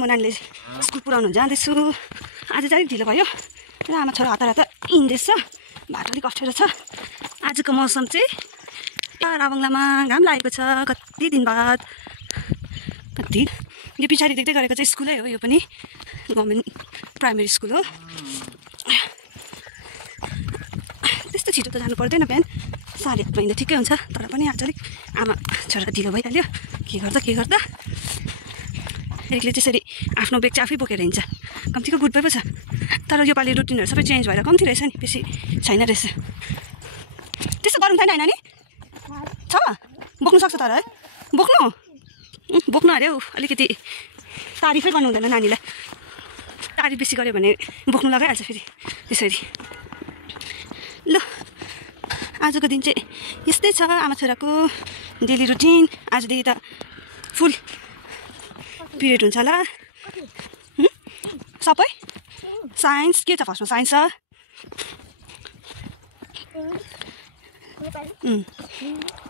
म नानीले स्कुल पुऱ्याउनु जाँदैछु। आज चाहिँ ढिलो भयो र आमा छोरा हतार हिँड्दैछ। बाटो अलिक अप्ठ्यारो छ। आजको मौसम चाहिँ राबङलामा घाम लागेको छ कति दिन बाद। कति यो पछाडि देख्दै गरेको चाहिँ स्कुलै हो। यो पनि गभर्मेन्ट प्राइमेरी स्कुल हो। त्यस्तो छिटो त जानु पर्दैन, बिहान 8:30 हिँड्दा ठिकै हुन्छ। तर पनि आज अलिक आमा छोरा ढिलो भइहाल्यो। के गर्दा एरिकले त्यसरी आफ्नो बेग चाहिँ आफै बोकेर हिँड्छ। कम्तीको गुड बाई पो छ। तर योपालि रुटिनहरू सबै चेन्ज भएर कम्ती रहेछ नि, बेसी छैन रहेछ। त्यस्तो गरौँ छैन होइन नि छ, बोक्नु सक्छ तर है। बोक्नु अरे हौ, अलिकति तारिफै गर्नु हुँदैन नानीलाई। तारिफ बेसी गऱ्यो भने बोक्नु लगाइहाल्छ फेरि त्यसरी। ल आजको दिन चाहिँ यस्तै छ आमा छोराको डेली रुटिन। आजदेखि त फुल पिरियड हुन्छ होला सबै। साइन्स के छ फर्स्टमा? साइन्स छ,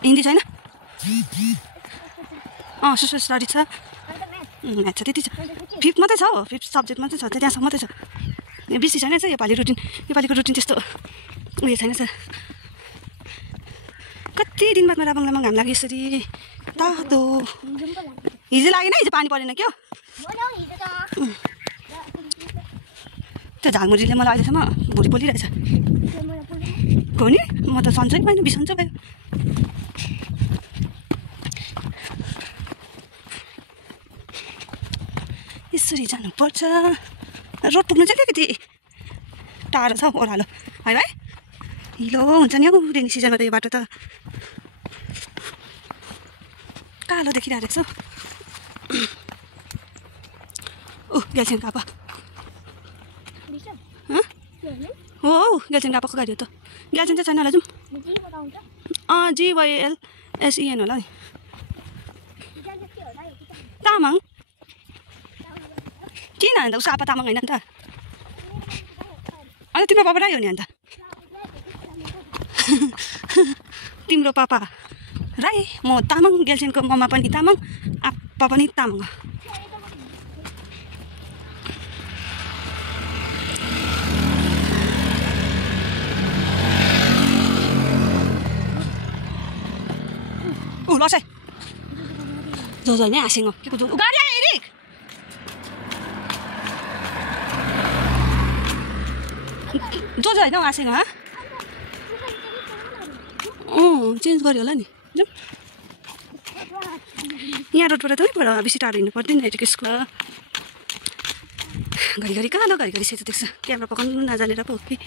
हिन्दी छैन, सोसल स्टडी छ, म्याथ छ, त्यति छ। 5th मात्रै छ हो, 5th सब्जेक्ट मात्रै छ, त्यहाँसम्म मात्रै छ। बेसी छैन छ योपालिको रुटिन त्यस्तो उयो छैन छ। कति दिन बादमा राबङलामा घाम लाग्यो यसरी तातो। हिजो लागेन, हिजो पानी परेन क्या त्यो झालमुरीले मलाई अहिलेसम्म भुँडी पोलिरहेछ। हो नि, म त सन्चै पाइनँ, बिसन्चो भयो। यसरी जानुपर्छ। रोड पुग्नु चाहिँ अलिकति टाढो छ, ओह्रालो है भाइ। हिलो हुन्छ नि हौ रेनी सिजनमा त यो बाटो त। कालो देखिरहेको छु। ग्याल्छेन कापा हो, ग्याल्छेन कापाको गाडी हो त। ग्याल्छेन चाहिँ छैन होला, जाउँ। GYLSEN होला नि। तामाङ किन अन्त? उसको आपा तामाङ होइन नि त? अन्त तिम्रो पापा राई हो नि अन्त? तिम्रो पापा राई, म तामाङ, ग्याल्छेनको मम्मा पनि तामाङ, आपा पनि तामाङ हो। लसै जो होइन हाँसेङ हो के को गाडी आयो एरिक। जो होइन हौ हाँसेङ हो। चेन्ज गऱ्यो होला नि। यहाँ रोडबाट त पर बेसी टाढो हिँड्नु पर्दैन एरिक स्कुल। घरिघरि कहाँ घरिघरि सेतो देख्छ, क्यामेरा पकाउनु नजानेर पो हो कि।